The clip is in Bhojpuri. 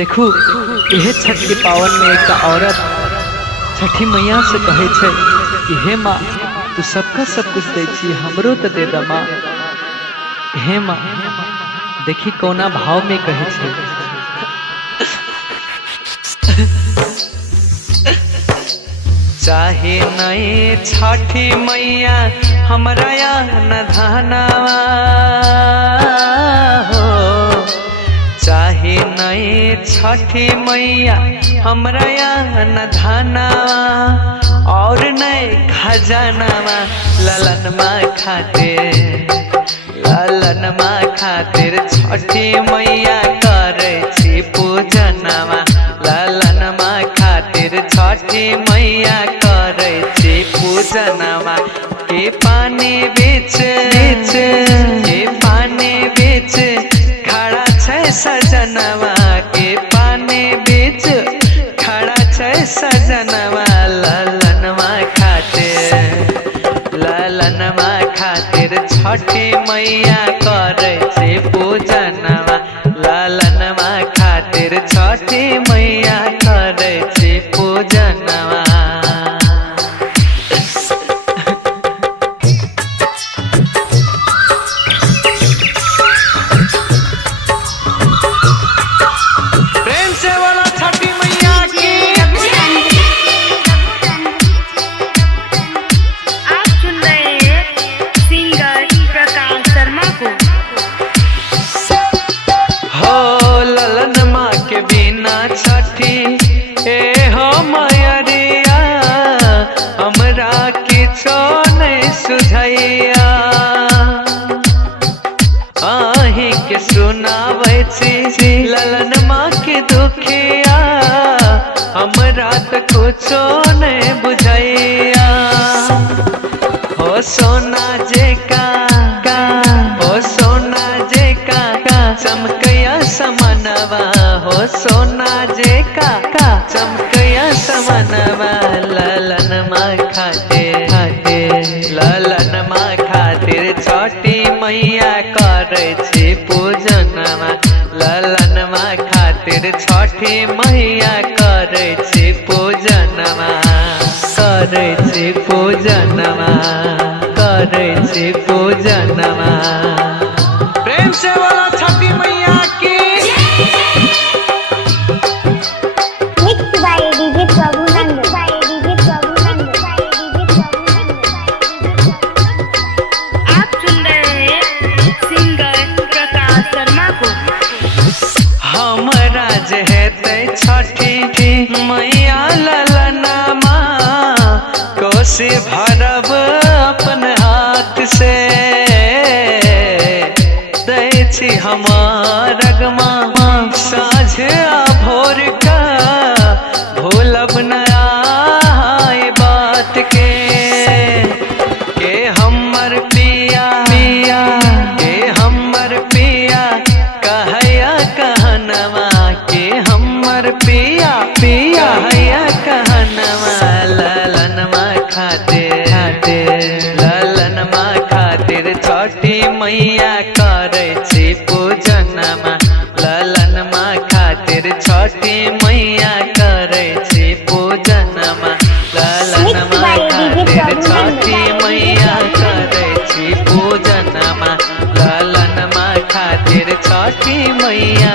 देखू यह छठ के पावन में एक औरत छठी मैया से कहे छे कि हे माँ तू सबका सब कुछ दे छी हमरो तो दे द माँ। हे माँ देखी कोना भाव में कहे छे चाहे नए छठी मैया हमरा या न धनवा हो, चाहे नए छठी मैया हमरा या न धनवा और नए खजानवा ललन माँ खातिर छठी मैया करे छी पूजनवा। ललन माँ खातिर छठी मैया करे छी पूजनवा। के पानी बीच खड़ा छै सजनवा, के पानी बीच खड़ा छै सजनवा। ललन माँ खातिर छठी मैया करे छी पूजनवा। ललन माँ खातिर छठी मैया करे छी पूजनवा। प्रेम से बोलो छठी मैया की। आप सुन रहे हैं सिंगर प्रकाश शर्मा को। हो ललन माँ के बिना छठी ए हो मयरिया हमरा किछो नहीं सुझैया। आही के सुनावे छी ललन माँ के दुखिया हमरा तो कुछो नहीं बुझैया। हो सोना जे का हो सोना जे का चमकया समनवा, हो सोना जे का चमकया समनवा। ललन माँ खातिर छठी मैया करे छी पूजनवा। ललन माँ खातिर छठी मैया करे छी पूजनवा। करे छी पूजनवा, करे छी पूजनवा। प्रेम से बोला छठी मैया की। Mixed by DJ Prabhu Nand. आप सुन रहे हैं सिंगर प्रकाश शर्मा को। हमरा जे हेतै छठी मैया ललनमा कोसी भरब अपन हाथ से। दै छी हमार अगमा साँझ आ भोर का भूलब नया बात के हमर पिया के हमर पिया कहया कहनवा। के हमर पिया कहया कहनवा। ललन माँ खातिर छठी मैया करे छी पूजनवा। ललन माँ खातिर छठी मैया करे छी पूजनवा। ललन माँ खातिर छठी मैया करे छी पूजनवा। ललन माँ खातिर छठी मैया